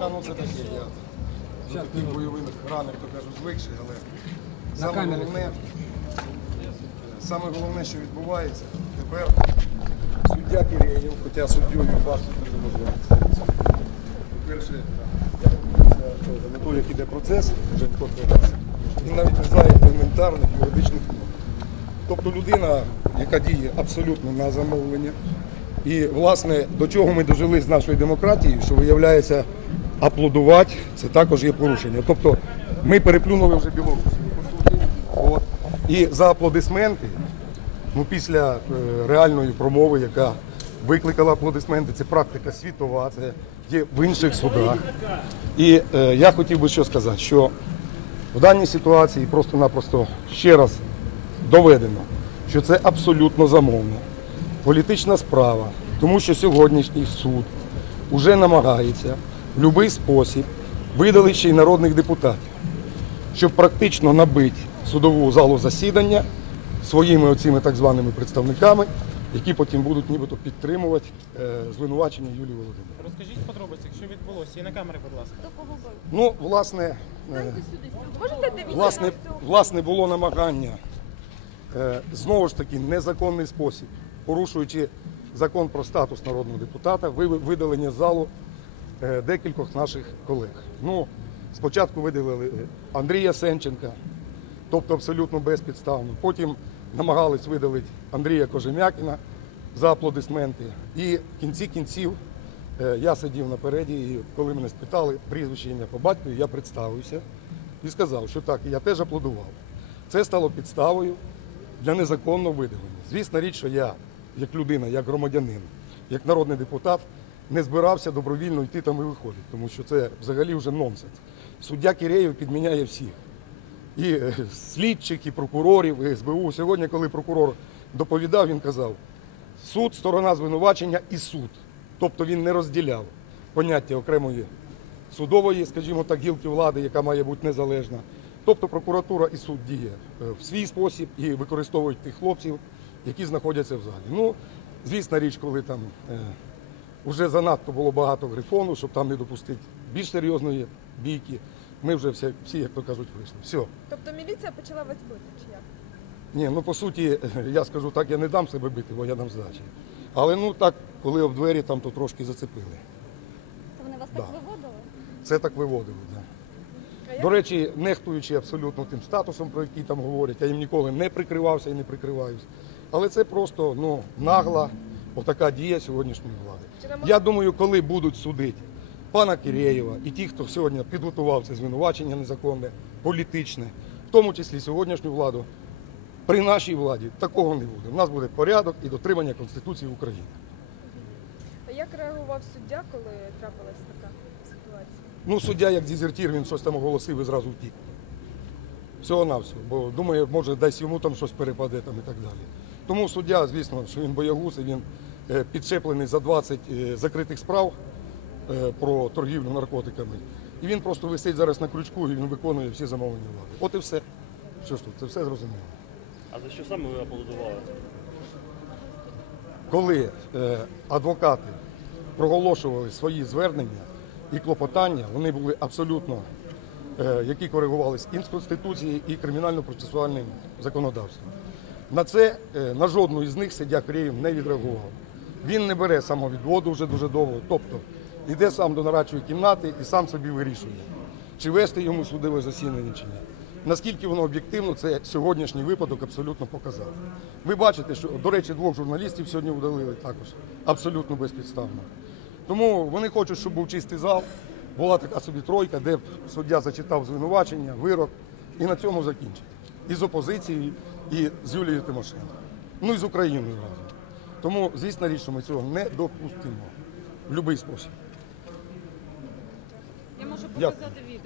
Та ну це таке, я до таких бойових ранок, то кажу, звикший, але саме головне, саме головне, що відбувається, тепер суддя Кирєєв, хоча суддєю бачите, дуже можливо. По-перше, на той, як іде процес, вже він навіть не знає елементарних юридичних норм. Тобто людина, яка діє абсолютно на замовлення. І, власне, до чого ми дожили з нашою демократією, що виявляється, аплодувати це також є порушення. Тобто ми переплюнули вже Білорусі. І за аплодисменти, ну, після е, реальної промови, яка викликала аплодисменти, це практика світова, це є в інших судах. І е, я хотів би що сказати, що в даній ситуації просто-напросто ще раз доведено, що це абсолютно замовна політична справа, тому що сьогоднішній суд вже намагається в будь-який спосіб видалити ще й народних депутатів, щоб практично набити судову залу засідання своїми оцими так званими представниками, які потім будуть нібито підтримувати е, звинувачення Юлії Володимирівни. Розкажіть подробиці, що відбулося, і на камери, будь ласка. Ну, власне, е, власне, власне було намагання е, знову ж таки незаконний спосіб, порушуючи закон про статус народного депутата, ви- видалення залу декількох наших колег. Ну, спочатку видалили Андрія Сенченка, тобто абсолютно безпідставно. Потім намагались видалити Андрія Кожем'якіна за аплодисменти. І в кінці кінців е, я сидів напереді, і коли мене спитали прізвище ім'я по батькові, я представився і сказав, що так, я теж аплодував. Це стало підставою для незаконного видалення. Звісна річ, що я, як людина, як громадянин, як народний депутат, не збирався добровільно йти там і виходити, тому що це взагалі вже нонсенс. Суддя Киреєв підміняє всіх і е, слідчих, і прокурорів, і СБУ. Сьогодні, коли прокурор доповідав, він казав, суд, сторона звинувачення і суд. Тобто він не розділяв поняття окремої судової, скажімо так, гілки влади, яка має бути незалежна. Тобто прокуратура і суд діє е, в свій спосіб і використовують тих хлопців, які знаходяться в залі. Ну, звісна річ, коли там вже занадто було багато грифону, щоб там не допустити більш серйозної бійки. Ми вже всі, всі як то кажуть, вийшли. Все. Тобто міліція почала вас бити, чи як? Ні, ну по суті, я скажу так, я не дам себе бити, бо я дам здачі. Але ну так, коли об двері там, то трошки зацепили. Це вони вас Да. так виводили? Це так виводили. Да. До речі, нехтуючи абсолютно тим статусом, про який там говорять, я їм ніколи не прикривався і не прикриваюсь. Але це просто ну, нагла отака дія сьогоднішньої влади. Я думаю, коли будуть судити пана Кирєєва і ті, хто сьогодні підготував це звинувачення незаконне, політичне, в тому числі сьогоднішню владу, при нашій владі такого не буде. У нас буде порядок і дотримання Конституції України. А як реагував суддя, коли трапилась така ситуація? Ну, суддя як дезертір, він щось там оголосив і зразу втік. Всього на всього. Бо думає, може десь йому там щось перепаде там і так далі. Тому суддя, звісно, що він боягуз, і він е, підчеплений за 20 е, закритих справ е, про торгівлю наркотиками. І він просто висить зараз на крючку і він виконує всі замовлення влади. От і все. Що ж тут, це все зрозуміло. А за що саме ви аплодували? коли адвокати проголошували свої звернення і клопотання, вони були абсолютно, які коригувалися і з Конституції, і кримінально-процесуальним законодавством. На це е, на жодну із них суддя Київ не відреагував. Він не бере самовідводу вже дуже довго, тобто йде сам до нарадчої кімнати і сам собі вирішує, чи вести йому судове засідання чи ні. Наскільки воно об'єктивно, це сьогоднішній випадок абсолютно показав. Ви бачите, що, до речі, двох журналістів сьогодні удалили також абсолютно безпідставно. Тому вони хочуть, щоб був чистий зал, була така собі тройка, де суддя зачитав звинувачення, вирок, і на цьому закінчить. І з опозицією, і з Юлією Тимошенко. Ну і з Україною разом. Тому, звісно річ, що ми цього не допустимо в будь-який спосіб. Я можу показати відео.